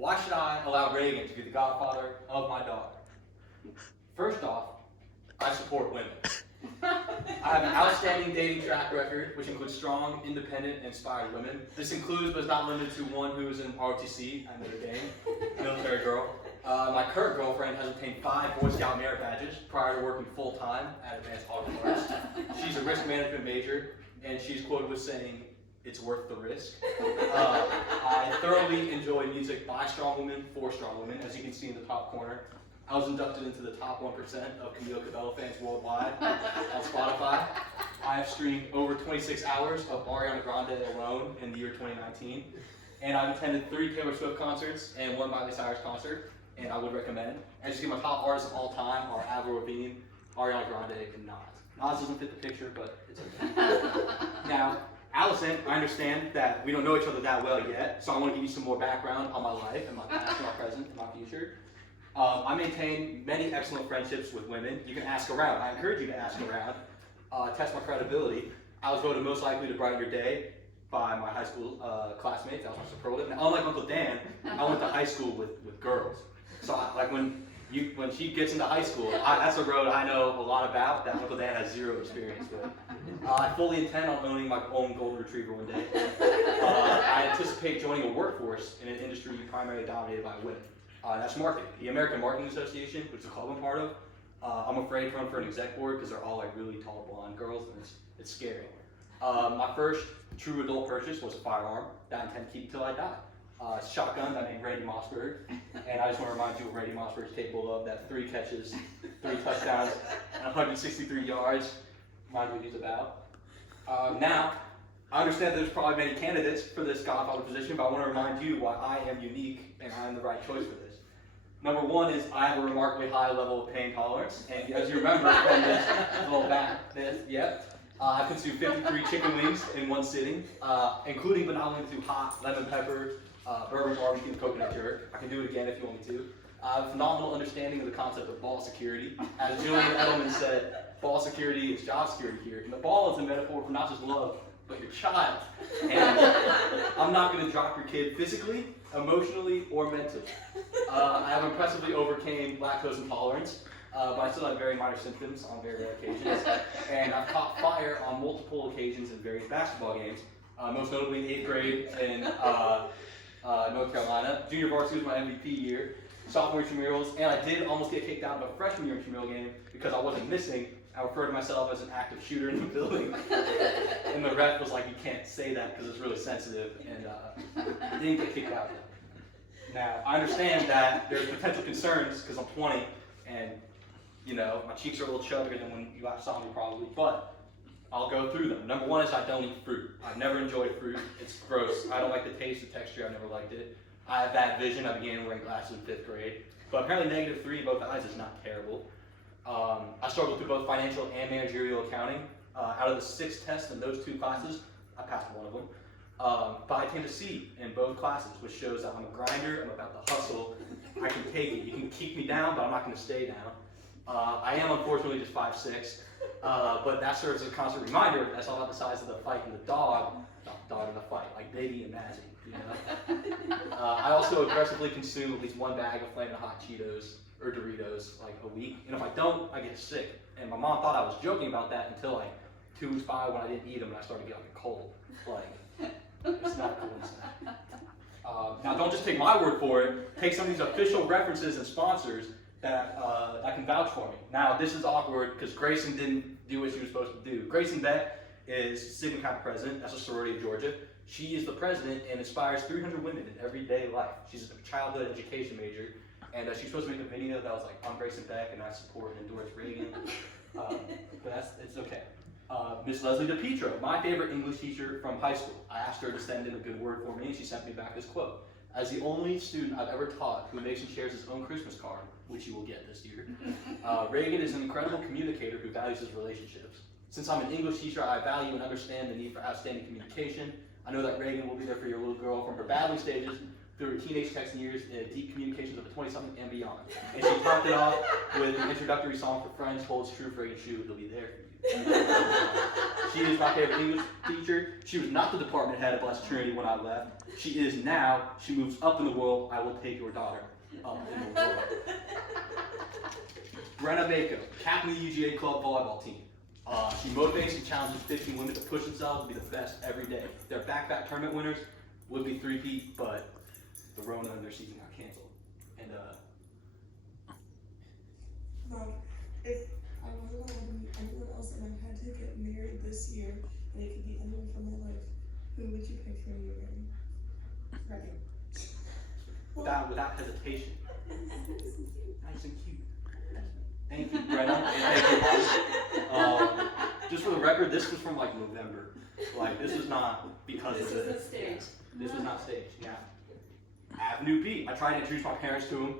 Why should I allow Reagan to be the godfather of my daughter? First off, I support women. I have an outstanding dating track record, which includes strong, independent, and inspired women. This includes, but is not limited to, one who is in ROTC at Notre Dame, military girl. My current girlfriend has obtained 5 Boy Scout merit badges prior to working full-time at Advanced Auto Parts. She's a risk management major, and she's quoted with saying, "It's worth the risk." I thoroughly enjoy music by strong women for strong women, as you can see in the top corner. I was inducted into the top 1% of Camila Cabello fans worldwide on Spotify. I have streamed over 26 hours of Ariana Grande alone in the year 2019. And I've attended 3 Taylor Swift concerts and 1 Miley Cyrus concert, and I would recommend. As you see, my top artists of all time are Avril Lavigne, Ariana Grande, and Nas. Nas doesn't fit the picture, but it's okay. Now, Allison, I understand that we don't know each other that well yet, so I want to give you some more background on my life and my past, my present, and my future. I maintain many excellent friendships with women. You can ask around. I encourage you to ask around. Test my credibility. I was voted most likely to brighten your day by my high school classmates. That was my superlative. Now, unlike Uncle Dan, I went to high school with girls. So when she gets into high school, that's a road I know a lot about that Uncle Dan has 0 experience with. I fully intend on owning my own golden retriever one day. I anticipate joining a workforce in an industry primarily dominated by women. That's marketing. The American Marketing Association, which is a club I'm part of, I'm afraid to run for an exec board because they're all like really tall blonde girls, and it's scary. My first true adult purchase was a firearm that I intend to keep until I die. It's a shotgun that named Randy Mossberg, and I just want to remind you what Randy Mossberg's capable of. That 3 catches, 3 touchdowns, and 163 yards. Remind me what he's about. Now, I understand there's probably many candidates for this Godfather position, but I want to remind you why I am unique and I am the right choice for this. Number 1 is I have a remarkably high level of pain tolerance, and as you remember from this little back, I consumed 53 chicken wings in one sitting, including but not limited to hot, lemon pepper, bourbon barbecue, and coconut jerk. I can do it again if you want me to. I have a phenomenal understanding of the concept of ball security. As Julian Edelman said, ball security is job security here. And the ball is a metaphor for not just love, but your child. And I'm not going to drop your kid physically, emotionally, or mentally. I have impressively overcame lactose intolerance, but I still have very minor symptoms on very rare occasions. And I've caught fire on multiple occasions in various basketball games, most notably in 8th grade in North Carolina. Junior varsity was my MVP year. Sophomore intramurals, and I did almost get kicked out of a freshman year intramural game because I wasn't missing. I referred to myself as an active shooter in the building, and the ref was like, "You can't say that because it's really sensitive," and I didn't get kicked out. Now, I understand that there's potential concerns because I'm 20, and you know my cheeks are a little chubbier than when you last saw me probably, but I'll go through them. Number 1 is I don't eat fruit. I've never enjoyed fruit. It's gross. I don't like the taste, the texture. I've never liked it. I have bad vision. I began wearing glasses in 5th grade. But apparently -3 in both eyes is not terrible. I struggled through both financial and managerial accounting. Out of the 6 tests in those 2 classes, I passed 1 of them. But I came to C in both classes, which shows that I'm a grinder. I'm about to hustle. I can take it. You can keep me down, but I'm not going to stay down. I am unfortunately just 5'6", but that serves as a constant reminder that's all about the size of the fight and the dog, not the dog in the fight, like Baby and Mazzy. You know? I also aggressively consume at least 1 bag of Flamin' Hot Cheetos or Doritos like a week, and if I don't, I get sick. And my mom thought I was joking about that until like 2 weeks by when I didn't eat them and I started getting like a cold. Like, it's not a coincidence. Now, don't just take my word for it. Take some of these official references and sponsors that can vouch for me. Now, this is awkward because Grayson didn't do what she was supposed to do. Grayson Beck is Sigma Kappa president. That's a sorority of Georgia. She is the president and inspires 300 women in everyday life. She's a childhood education major, and she's supposed to make a video that was like, "I'm Grayson Beck and I support and endorse Reagan." But it's okay. Miss Leslie DePietro, my favorite English teacher from high school. I asked her to send in a good word for me, and she sent me back this quote. "As the only student I've ever taught who makes and shares his own Christmas card," which you will get this year, "Reagan is an incredible communicator who values his relationships. Since I'm an English teacher, I value and understand the need for outstanding communication. I know that Reagan will be there for your little girl from her battling stages through her teenage texting years and deep communications of a 20-something and beyond." And she topped it off with an introductory song for friends, holds true for Reagan Shoe, "He'll be there for you." She is my favorite English teacher. She was not the department head of Blessed Trinity when I left. She is now. She moves up in the world. I will take your daughter up in the world. Brenna Bako, captain of the UGA club volleyball team. She motivates and challenges 15 women to push themselves to be the best every day. Their back-to-back tournament winners would be three-peat, but the Rona and their season got canceled. And Mom, if I wasn't allowed to meet anyone else and I had to get married this year, and it could be anyone from my life, who would you pick for your wedding? Ready? without hesitation. Nice and cute. Thank you, Brenna. Just for the record, this was from like November. Like, this was not because This of was it. not staged. This was not staged. Now, Avenue P. I tried to introduce my parents to them.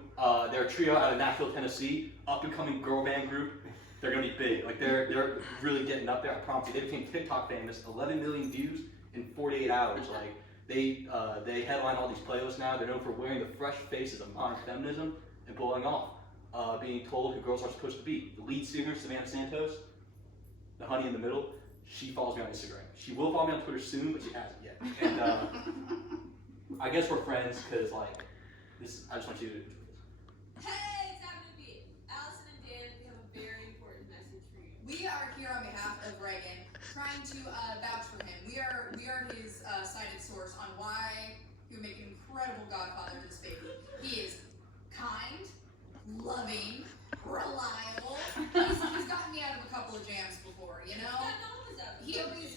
They're a trio out of Nashville, Tennessee, up and coming girl band group. They're gonna be big. Like, they're really getting up there. I promise you. They became TikTok famous. 11 million views in 48 hours. Like, they headline all these playlists now. They're known for wearing the fresh faces of modern feminism and pulling off. Being told who girls are supposed to be. The lead singer, Savannah Santos, the honey in the middle, she follows me on Instagram. She will follow me on Twitter soon, but she hasn't yet. And I guess we're friends because, like, this. I just want you to. Hey, it's Avenue B. Allison and Dan, we have a very important message for you. We are here on behalf of Reagan, trying to vouch for him. We are his cited source on why he would make an incredible godfather to this baby. He is kind, loving, reliable. He's gotten me out of a couple of jams before, you know. He always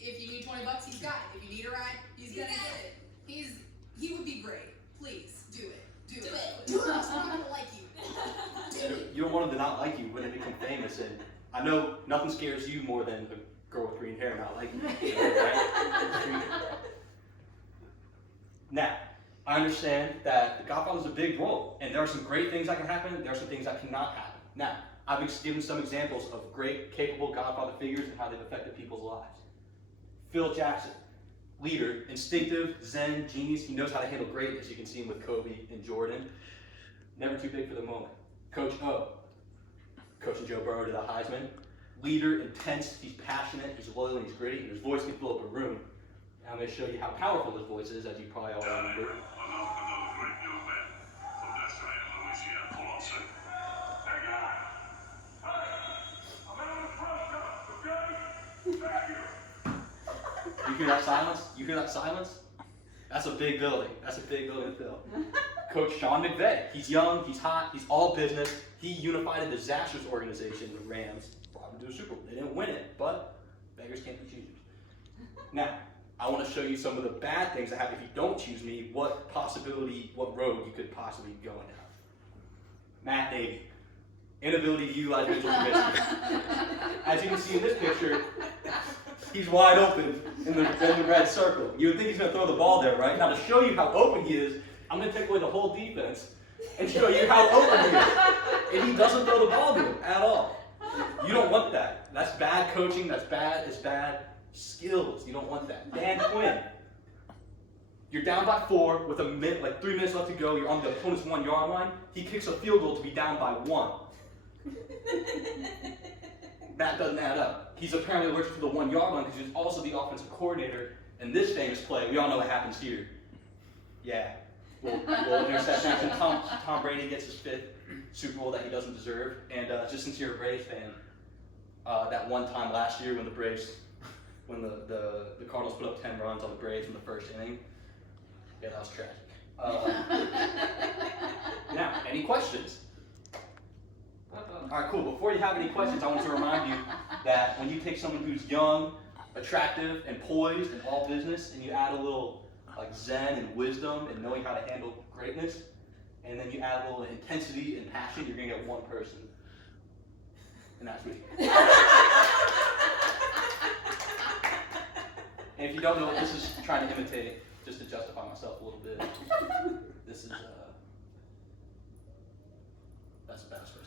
if you need $20, he's got it. If you need a ride, he's gonna get it. He would be great. Please do it. Do it. Do it. I'm not gonna like you. Do it. You don't want them to not like you when they become famous, and I know nothing scares you more than a girl with green hair not liking you, right? Now, I understand that The Godfather is a big role, and there are some great things that can happen, there are some things that cannot happen. Now, I've given some examples of great, capable Godfather figures and how they've affected people's lives. Phil Jackson, leader, instinctive, zen, genius. He knows how to handle greatness. You can see him with Kobe and Jordan. Never too big for the moment. Coach O, coaching Joe Burrow to the Heisman. Leader, intense, he's passionate, he's loyal, and he's gritty, and his voice can fill up a room. And I'm going to show you how powerful his voice is, as you probably all remember. You hear that silence? You hear that silence? That's a big building. That's a big building to fill. Coach Sean McVay. He's young, he's hot, he's all business. He unified a disastrous organization, the Rams, brought them to a Super Bowl. They didn't win it, but beggars can't be choosers. Now, I want to show you some of the bad things that happen if you don't choose me, what road you could possibly be going down. Matt Navy. Inability to utilize Mitchell's misses. As you can see in this picture, he's wide open in the red circle. You would think he's going to throw the ball there, right? Now, to show you how open he is, I'm going to take away the whole defense and show you how open he is. And he doesn't throw the ball to him at all. You don't want that. That's bad coaching. That's bad. It's bad skills. You don't want that. Dan Quinn. You're down by 4 with 3 minutes left to go. You're on the opponent's 1 yard line. He kicks a field goal to be down by 1. That doesn't add up. He's apparently allergic to the 1 yard line because he's also the offensive coordinator. And this famous play, we all know what happens here. Yeah. Well, interception action. Tom Brady gets his 5th Super Bowl that he doesn't deserve. And just since you're a Braves fan, that one time last year when the Cardinals put up 10 runs on the Braves in the first inning, yeah, that was tragic. Now, any questions? All right, cool. Before you have any questions, I want to remind you that when you take someone who's young, attractive, and poised and all business, and you add a little zen and wisdom and knowing how to handle greatness, and then you add a little intensity and passion, you're going to get one person. And that's me. And if you don't know what this is trying to imitate, just to justify myself a little bit, this is, that's the best person.